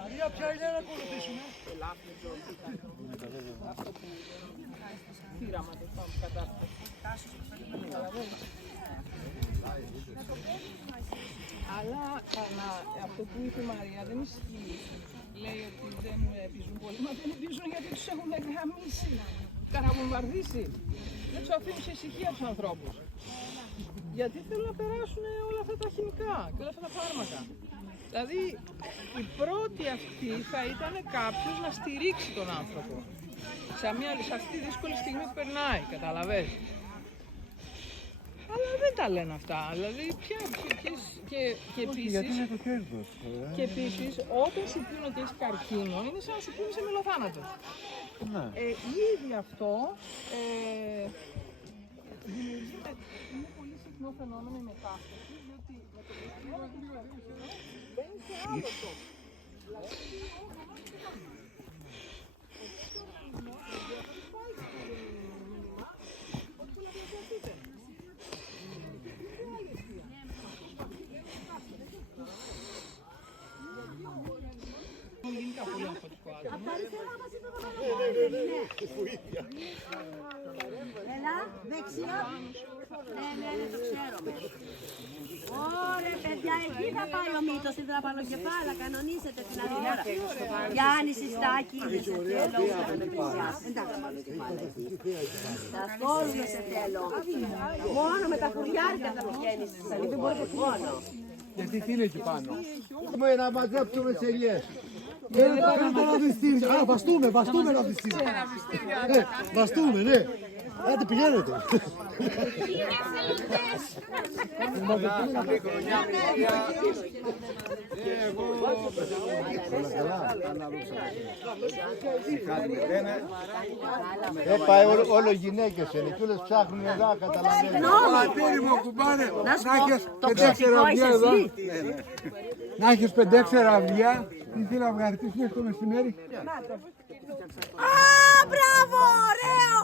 Μαρία, ποια είναι να ακολουθήσουμε? Αλλά αυτό που είπε η Μαρία δεν ισχύει. Λέει ότι δεν πίζουν πολύ, μα δεν πίζουν γιατί τους έχουν γραμμίσει, καραβομβαρδίσει. Δεν τους αφήνουν σε ησυχία τους ανθρώπους. Γιατί θέλουν να περάσουν όλα αυτά τα χημικά και όλα αυτά τα φάρμακα. Δηλαδή η πρώτη αυτή θα ήταν κάποιος να στηρίξει τον άνθρωπο. Σε αυτή τη δύσκολη στιγμή που περνάει, καταλαβες. Αλλά δεν τα λένε αυτά. Δηλαδή και επίσης. Γιατί είναι το κέρδος. Και επίσης, όταν σου πούνε ότι έχει καρκίνο, είναι σαν να σου πούνε σε μελοθάνατο. Ναι. Ήδη αυτό δημιουργείται. Είναι πολύ συχνό φαινόμενο η μετάσταση, διότι με το μπαίνει σε άλλο τόπο. Έλα, δεξιά. Ναι, το ξέρω. Ωραία, παιδιά, εκεί θα πάει ο μύτος, η δραπαλοκεφάλα, κανονίσετε την άλλη ώρα. Γιάννη, Συστάκη, δεν σε θέλω. Τα σχόλια σε θέλω. Μόνο με τα φουριάρικα θα πηγαίνεις στη Σαλή, δεν μπορείτε μόνο. Γιατί τι είναι εκεί πάνω? Έχουμε να μαζέψουμε τις ελιές. Δεν πάμε τα ραβιστήρια. Α, βαστούμε ραβιστήρια. Ναι, βαστούμε, ναι. Άντε πηγαίνετε. Δεν πάει όλο γυναίκες είναι και όλες ψάχνουν εδώ, καταλαβαίνετε. Πατήρι μου κουμπάνε, Να σου πω, το ψυχικό είσαι εσύ. να έχεις 5-6 ραβδιά. Τι να βγαρτήσεις μέχρι το μεσημέρι. Α, μπράβο, ωραίο!